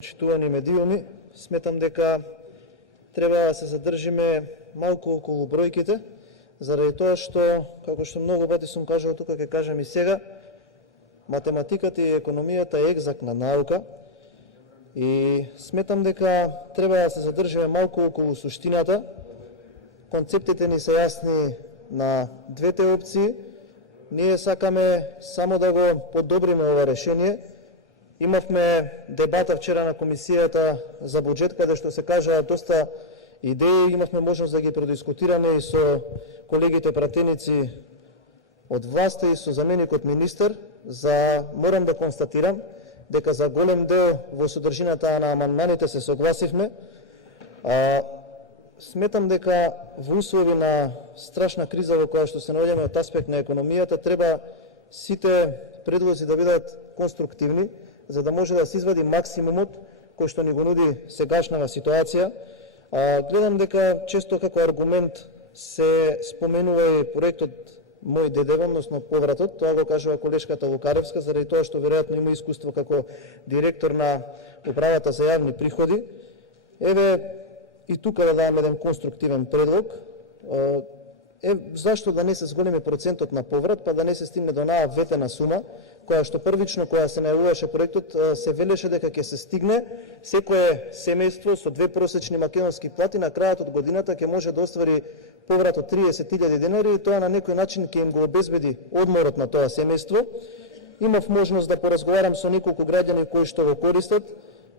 Почитувани медиуми, сметам дека треба да се задржиме малку околу бројките, заради тоа што, како што многу пати сум кажал тука, ќе кажам и сега, математиката и економијата е екзактна наука и сметам дека треба да се задржиме малку околу суштината. Концептите ни се јасни на двете опции. Ние сакаме само да го подобриме ова решение. Имавме дебата вчера на комисијата за буџет, каде што се кажаа доста идеи, имавме можност да ги продискутираме и со колегите пратеници од власта и со заменикот министер. Морам да констатирам дека за голем дел во содржината на амандманите се согласивме. Сметам дека во услови на страшна криза во која што се наоѓаме од аспект на економијата, треба сите предлози да бидат конструктивни, за да може да се извади максимумот кој што ни го нуди сегашната ситуација. Гледам дека често како аргумент се споменува и проектот Мој ДДВ, односно повратот. Тоа го кажува колешката Лукаревска, заради тоа што веројатно има искуство како директор на управата за јавни приходи. Еве и тука да дадам еден конструктивен предлог. Зашто да не се зголеми процентот на поврат, па да не се стигне до онаа ветена сума, која што првично, која се најавуваше проектот, се велеше дека ќе се стигне секое семејство со 2 просечни македонски плати на крајот од годината ќе може да оствари поврат од 30.000 денари и тоа на некој начин ќе им го обезбеди одморот на тоа семејство. Имав можност да поразговарам со неколку граѓани кои што го користат.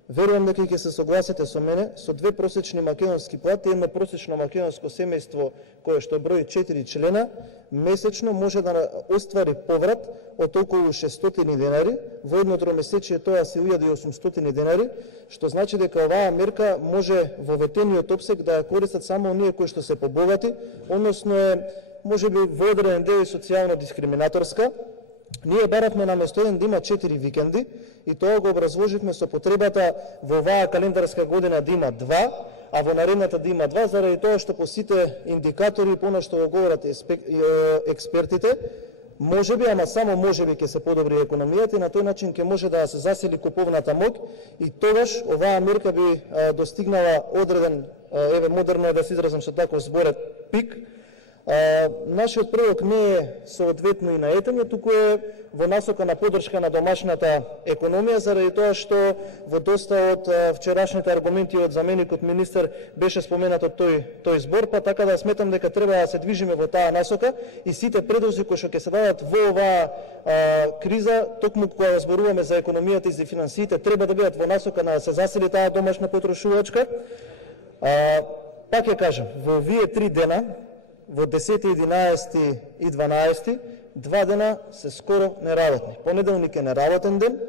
Верувам дека ќе се согласите со мене, со 2 просечни македонски плати, едно просечно македонско семејство кое што брои 4 члена, месечно може да оствари поврат од околу 600 денари, во едно тромесечие тоа се 1800 денари, што значи дека оваа мерка може во ветениот опсег да ја користат само оние кои што се побогати, односно е можеби во одреден дел социјално дискриминаторска. Ние баравме наместо еден да има 4 викенди и тоа го образложивме со потребата во оваа календарска година да има 2, а во наредната да има 2, заради тоа што по сите индикатори, по она што го говорат експертите, можеби, ама само можеби ќе се подобри економијата и на тој начин ќе може да се засили куповната моќ и тогаш оваа мерка би достигнала одреден, еве модерно е да се изразам со таков зборет, пик. Нашиот предлог не е соодветно и на етење, туку е во насока на поддршка на домашната економија, заради тоа што во доста од вчерашните аргументи од заменикот министер беше споменато тој збор, па така да сметам дека треба да се движиме во таа насока и сите предлози кои што ќе се дадат во оваа криза, токму кога зборуваме за економијата и за финансиите, треба да бидат во насока на да се засили таа домашна потрошувачка. Пак ќе кажам, во овие 3 дена, во 10, 11 и 12, 2 дена се скоро неработни. Понеделник е неработен ден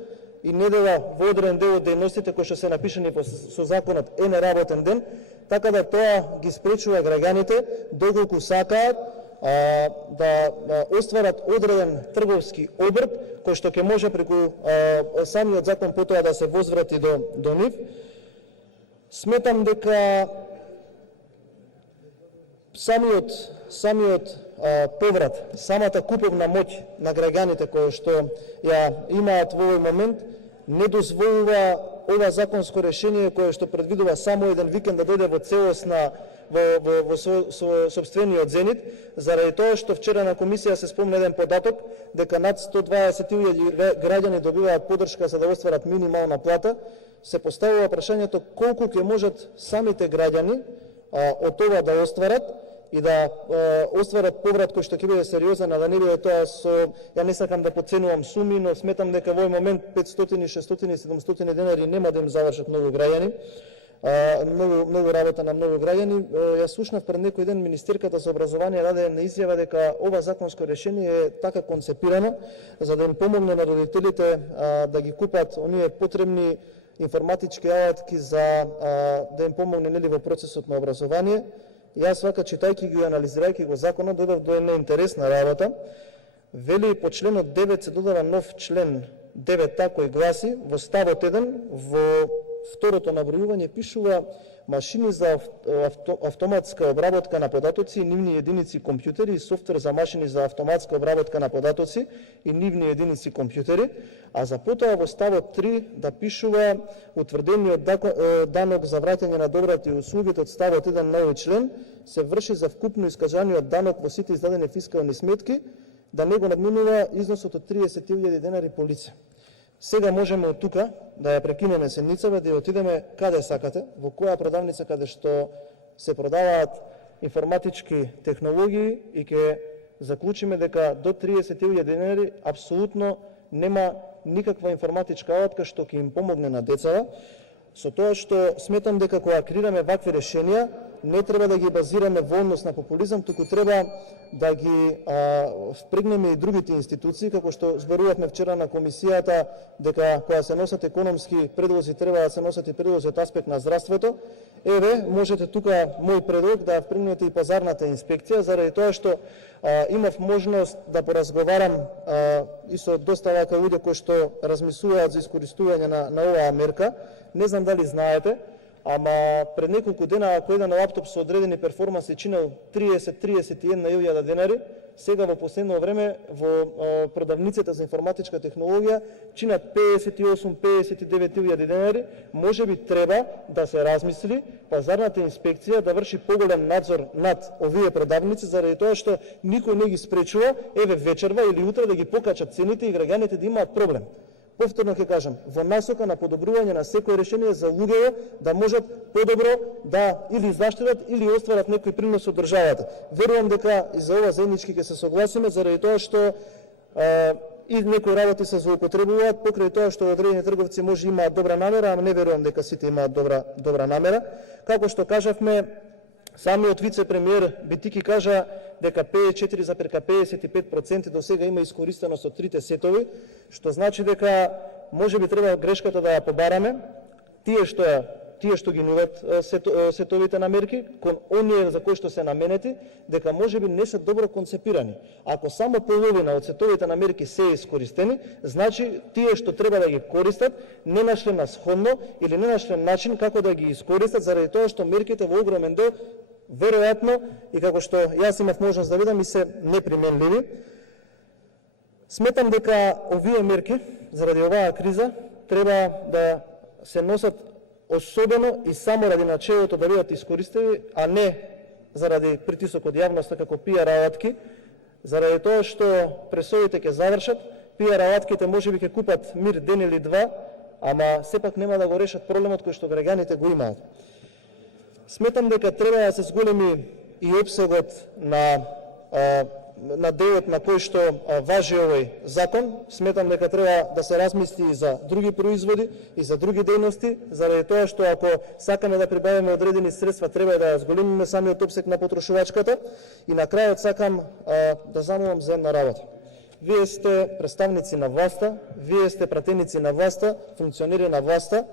и недела во одреден дел од дејностите кои што се напишани со законот е неработен ден, така да тоа ги спречува граѓаните доколку сакаат да остварат одреден трговски обрт кој што ќе може преку самиот закон потоа да се возврати до нив. Сметам дека самиот поврат, самата куповна моќ на граѓаните кои што ја имаат во овој момент не дозволува ова законско решение кое што предвидува само еден викенд да дојде во целосна во сопствениот зенит, заради тоа што вчера на комисија се спомна еден податок дека над 120.000 граѓани добиваат поддршка за да остварат минимална плата. Се поставува прашањето колку ќе можат самите граѓани од тоа да остварат и да остварат поврат кој што ќе биде сериозен, а да не биде тоа со, ја не сакам да подценувам суми, но сметам дека во овој момент 500, 600 и 700 денари нема да им завршат многу граѓани, многу работа на многу граѓани. Ја слушнав пред некој ден министерката за образование даде една изјава дека ова законско решение е така концепирано за да им помогне на родителите да ги купат оние потребни информатички алатки за да им помогне нели во процесот на образование. Јас вака читајќи го и анализирајќи го законот дојдов до една интересна работа. Вели по членот 9 се додава нов член 9 кој гласи во ставот 1 во второто набројување пишува машини за автоматска обработка на податоци, нивни единици компјутери и софтвер за машини за автоматска обработка на податоци и нивни единици компјутери, а за потоа во ставот 3 да пишува утврдениот данок за враќање на добрата и услугите од ставот 1 на овој член се врши за вкупно искажаниот данок во сите издадени фискални сметки, да не го надминува износот од 30.000 денари по лице. Сега можеме од тука да ја прекинеме седницава, да ја отидеме каде сакате, во која продавница каде што се продаваат информатички технологии и ќе заклучиме дека до 30.000 денари апсолутно нема никаква информатичка алатка што ќе им помогне на децата, со тоа што сметам дека кога креираме вакви решенија, не треба да ги базираме во однос на популизам, туку треба да ги впрегнеме и другите институции, како што зборувавме вчера на комисијата, дека кога се носат економски предлози, треба да се носат и предлози од аспект на здравството. Еве, можете тука мој предлог да впрегнете и пазарната инспекција, заради тоа што имав можност да поразговарам и со доста вака луѓе кои што размислуваат за искористување на оваа мерка. Не знам дали знаете, ама пред неколку дена ако еден лаптоп со одредени перформанси чинел 30-31.000 денари, сега во последно време во продавниците за информатичка технологија чинат 58-59.000 денари. Може би треба да се размисли пазарната инспекција да врши поголем надзор над овие продавници, заради тоа што никој не ги спречува, еве вечерва или утре да ги покачат цените и граѓаните да имаат проблем. Повторно ќе кажам, во насока на подобрување на секој решение за луѓето да можат подобро да или заштитат или остварат некој принос од државата. Верувам дека и за ова заеднички ќе се согласиме, заради тоа што и некои работи се злоупотребуваат покрај тоа што одредени трговци може имаат добра намера, ама не верувам дека сите имаат добра намера. Како што кажавме, самиот вице-премиер Битики кажа дека 54,55% до сега има искористеност од трите сетови, што значи дека можеби треба грешката да ја побараме, тие што ги нудат сетовите на мерки, кон оние за кои што се наменети, дека можеби не се добро концепирани. Ако само половина од сетовите на мерки се искористени, значи тие што треба да ги користат не нашле на сходно или не нашле начин како да ги искористат, заради тоа што мерките во огромен дел веројатно, и како што јас имав можност да видам, и се неприменливи. Сметам дека овие мерки, заради оваа криза, треба да се носат особено и само ради начелото да бидат искористени, а не заради притисок од јавноста како пиар алатки, заради тоа што пресовите ќе завршат, пиар алатките можеби ќе купат мир ден или два, ама сепак нема да го решат проблемот кој што граѓаните го имаат. Сметам дека треба да се зголеми и опсегот на делот на кој што важи овој закон. Сметам дека треба да се размисли и за други производи и за други дејности, заради тоа што ако сакаме да прибавиме одредени средства, треба да зголемиме самиот опсег на потрошувачката. И на крајот сакам да замолам за една работа. Вие сте представници на власта, вие сте пратеници на власта, функционери на власта.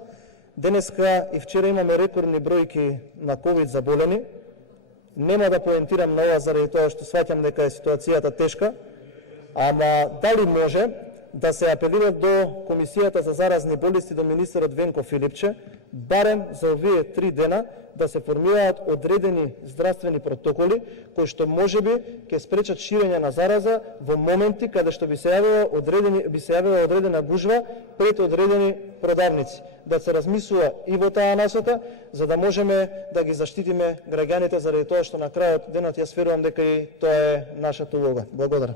Денеска и вчера имаме рекордни бројки на COVID заболени. Нема да поентирам на ова заради тоа што сваќам дека е ситуацијата тешка, ама дали може да се апелира до Комисијата за заразни болести, до министерот Венко Филипче, барем за овие 3 дена да се формираат одредени здравствени протоколи кои што можеби ќе спречат ширење на зараза во моменти каде што би се јавила одредена гужва пред одредени продавници. Да се размислува и во таа насока, за да можеме да ги заштитиме граѓаните, заради тоа што на крајот денот јас верувам дека и тоа е нашата улога. Благодарам.